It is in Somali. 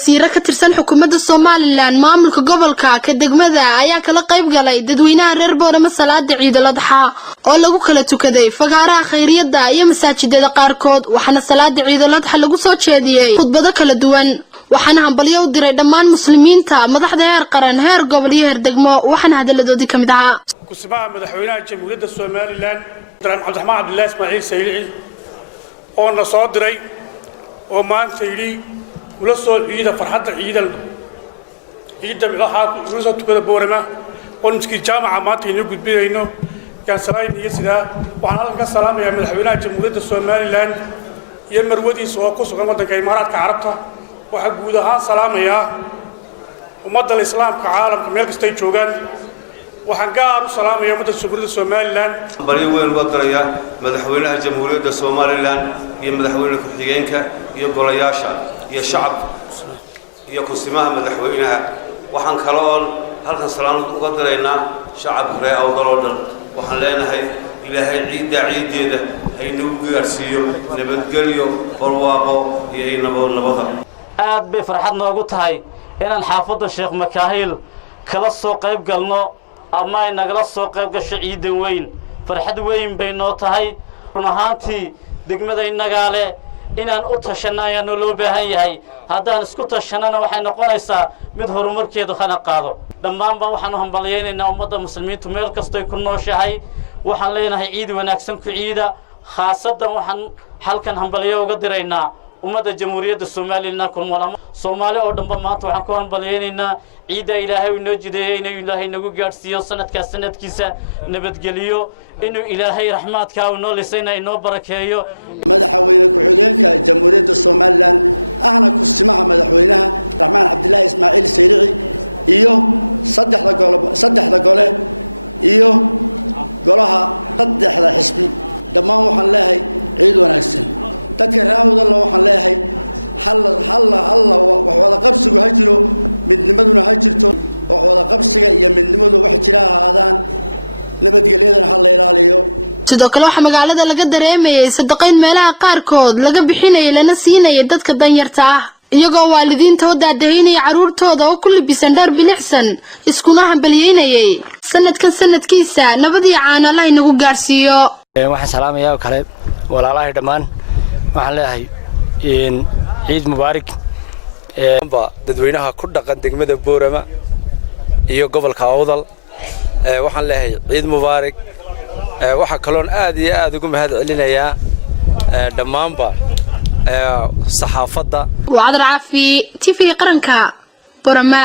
wasiiro ka tirsan xukuumadda Soomaaliland maamulka gobolka ka degmada ayaa kala qayb galay dadweynaha reer Boorama salaada Ciid al-Adha oo lagu kala tukaday fagaaraha khayriyada iyo masaajidada qaarkood waxaana salaada Ciid al-Adha lagu soo jeediyay khudbado kala duwan waxaana hambalyo u diray dhammaan muslimiinta madaxda heer qaran heer gobol iyo heer degmo waxaana hadaladoodii kamid ahaa kusmaha madaxweynaha jamhuuriyadda Soomaaliland Cabdiraxmaan Cabdullaahi Ismaaciil Saylici oo na soo diray oo maanta yiri ولا صور عيدا فرحة عيدا عيدا بالأحد ولا صور تكذب بورما ونمسك الجامعة ما تيجي بينه كان سلايم يسدا وعلى الله السلام يا من الحبيبات جمهورية الصوماليلاند يمر ودي سواقوس وكمان كإمارات كعربتها وحجودها سلام يا ومدى الإسلام كعالم كملك استيجوجان وحنقار سلام يا مدى جمهورية الصوماليلاند بريوين وقرية مدحوينها جمهورية الصوماليلاند هي مدحوين كحجينك يقول ياشا يا شعب يا كسمها مدحوينها وحن كلون هل كسلام وقدرنا شعب رأي أو ضرورنا وحن لنا هاي إلى هاي عيد ده هاي نوجرسيو نبتقليو برواقو هي نبضة. بفرحتنا وقلت هاي إن الحافظ الشيخ مكاهيل كلا السوق يبقى لنا أما إن كلا السوق يبقى عيد وين فرحت وين بينات هاي ونهانتي دقمة إن قاله inaan u tashanayno loo baahan yahay haddaan isku tashanana waxay noqonaysaa mid horumarkeedu khana qaado dhammaanba waxaan u hambalyeynaa ummadda muslimiintu meel kasta ay ku nooshahay waxaan leenahay ciid wanaagsan ku ciida khaasadan waxaan halkan hambalyo uga diraynaa ummadda jamhuuriyadda Soomaaliland kun walaal Soomaali oo dhanba maanta waxaan ku hambalyeynaa ciida Ilaahay inoo jideeyay inuu Ilaahay nagu gaarsiiyo sanadkiisa nabadgeliyo inuu Ilaahay raxmaadka u noolisayna inoo barakeeyo madaxweyne ku-xigeenka jamhuuriyadda Soomaaliland ahna kusmaha madaxweynaha Cabdiraxmaan Cabdullaahi Ismaaciil Saylici iyo saddexda gole iyo golaha saddexda xisbi dhammaan waxaan leeyahay ciid wanaagsan dadka raawada la waxaan leeyahay hal wada qabsigu ha jiro midnimaduna ha jirto wada qabsiga iyo midnimadu wax jira ahaadaan nabadgelyadana hal la ilaaliyo sidoo kale waxa magaalada laga dareemayay sadaqayn meelaha qaarkood laga bixinay lana siinay dadka danyarta ah iyagoo waalidiinta oo daadaynay caruurtooda oo ku libisan dhar bilixsan iskuna hambalyeynayay sanadkiisa nabadii caana la inagu gaarsiiyo waxaan salaamayaa kale walaalahay dhamaan waxaan leeyahay ciid mubaarak dadweynaha ku dhaqan degmada Boorama iyo gobolka Awdal waxaan leeyahay ciid mubaarak waxa kaloon aad iyo aad ugu mahad celinayaa dhammaanba saxaafadda وعذر عافي TV qaranka Boorama